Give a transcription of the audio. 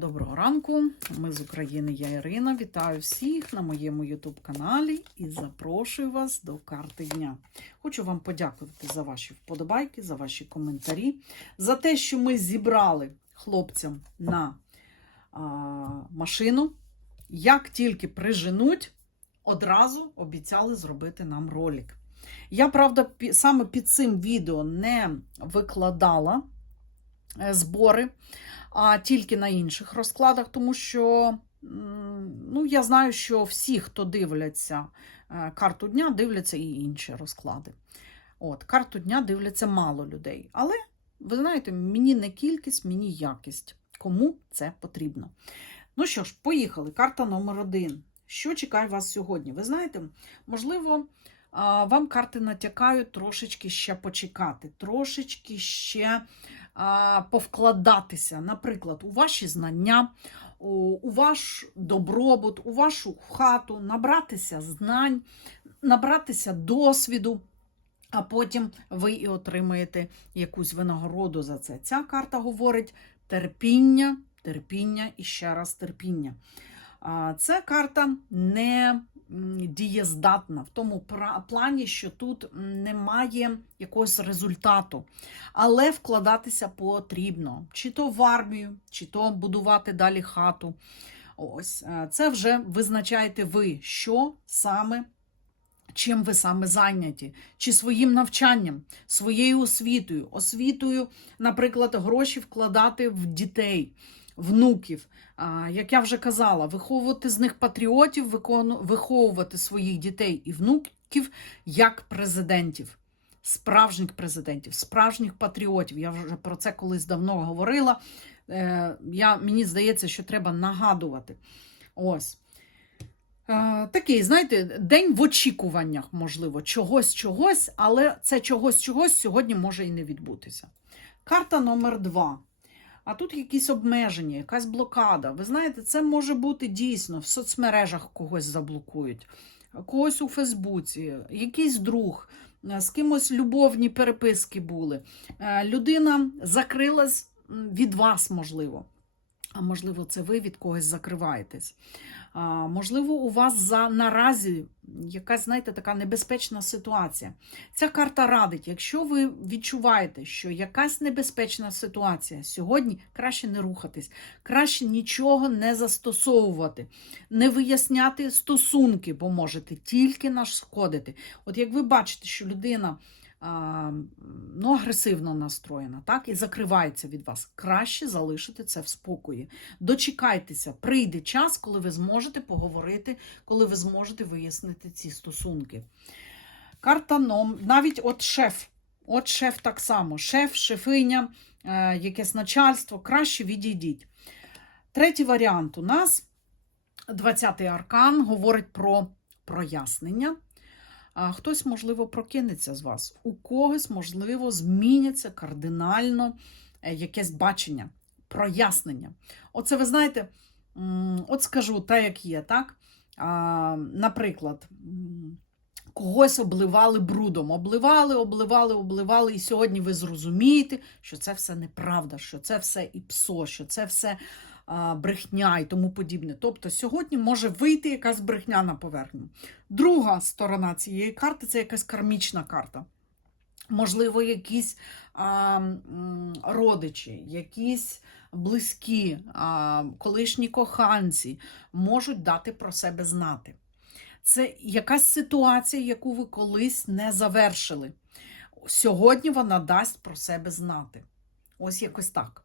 Доброго ранку, ми з України, я Ірина. Вітаю всіх на моєму YouTube-каналі і запрошую вас до карти дня. Хочу вам подякувати за ваші вподобайки, за ваші коментарі, за те, що ми зібрали хлопцям на а, машину. Як тільки приженуть, одразу обіцяли зробити нам ролик. Я, правда, саме під цим відео не викладала збори а тільки на інших розкладах, тому що ну, я знаю, що всі, хто дивляться е, карту дня, дивляться і інші розклади. От, Карту дня дивляться мало людей. Але, ви знаєте, мені не кількість, мені якість. Кому це потрібно. Ну що ж, поїхали. Карта номер один. Що чекає вас сьогодні? Ви знаєте, можливо, вам карти натякають трошечки ще почекати, трошечки ще повкладатися, наприклад, у ваші знання, у, ваш добробут, у вашу хату, набратися знань, набратися досвіду. А потім ви і отримаєте якусь винагороду за це. Ця карта говорить терпіння, терпіння і ще раз терпіння. Це карта не дієздатна в тому плані, що тут немає якогось результату. Але вкладатися потрібно. Чи то в армію, чи то будувати далі хату. Ось е, це вже визначаєте ви, що саме. Чим ви саме зайняті, чи своїм навчанням, своєю освітою, освітою, наприклад, гроші вкладати в дітей, внуків. Як я вже казала, виховувати з них патріотів, виховувати своїх дітей і внуків як президентів, справжніх президентів, справжніх патріотів. Я вже про це колись давно говорила. Е, Я, мені здається, що треба нагадувати. Ось. Е, Такий, знаєте, день в очікуваннях, можливо, чогось, чогось, але це чогось, чогось сьогодні може і не відбутися. Карта номер два. А тут якісь обмеження, якась блокада. Ви знаєте, це може бути дійсно в соцмережах когось заблокують, когось у Фейсбуці, якийсь друг, е, з кимось любовні переписки були. Е, Людина закрилась від вас, можливо. А можливо, це ви від когось закриваєтесь. А, можливо, у вас за наразі якась, знаєте, така небезпечна ситуація. Ця карта радить, якщо ви відчуваєте, що якась небезпечна ситуація сьогодні, краще не рухатись, краще нічого не застосовувати, не виясняти стосунки, бо можете тільки нашкодити. От як ви бачите, що людина ну, агресивно настроєна, так, і закривається від вас. Краще залишити це в спокої. Дочекайтеся, прийде час, коли ви зможете поговорити, коли ви зможете вияснити ці стосунки. Карта ном, навіть от шеф. От шеф так само. Шеф, шефиня, е, якесь начальство, краще відійдіть. Третій варіант у нас 20-й аркан говорить про прояснення. А хтось, можливо, прокинеться з вас. У когось, можливо, зміняться кардинально е, якесь бачення, прояснення. Оце ви знаєте, от скажу так, як є, так? Наприклад, когось обливали брудом. Обливали, обливали, обливали, і сьогодні ви зрозумієте, що це все неправда, що це все і псо, що це все брехня і тому подібне. Тобто сьогодні може вийти якась брехня на поверхню. Друга сторона цієї карти це якась кармічна карта. Можливо, якісь а, родичі, якісь близькі, а, колишні коханці можуть дати про себе знати. Це якась ситуація, яку ви колись не завершили. Сьогодні вона дасть про себе знати. Ось якось так.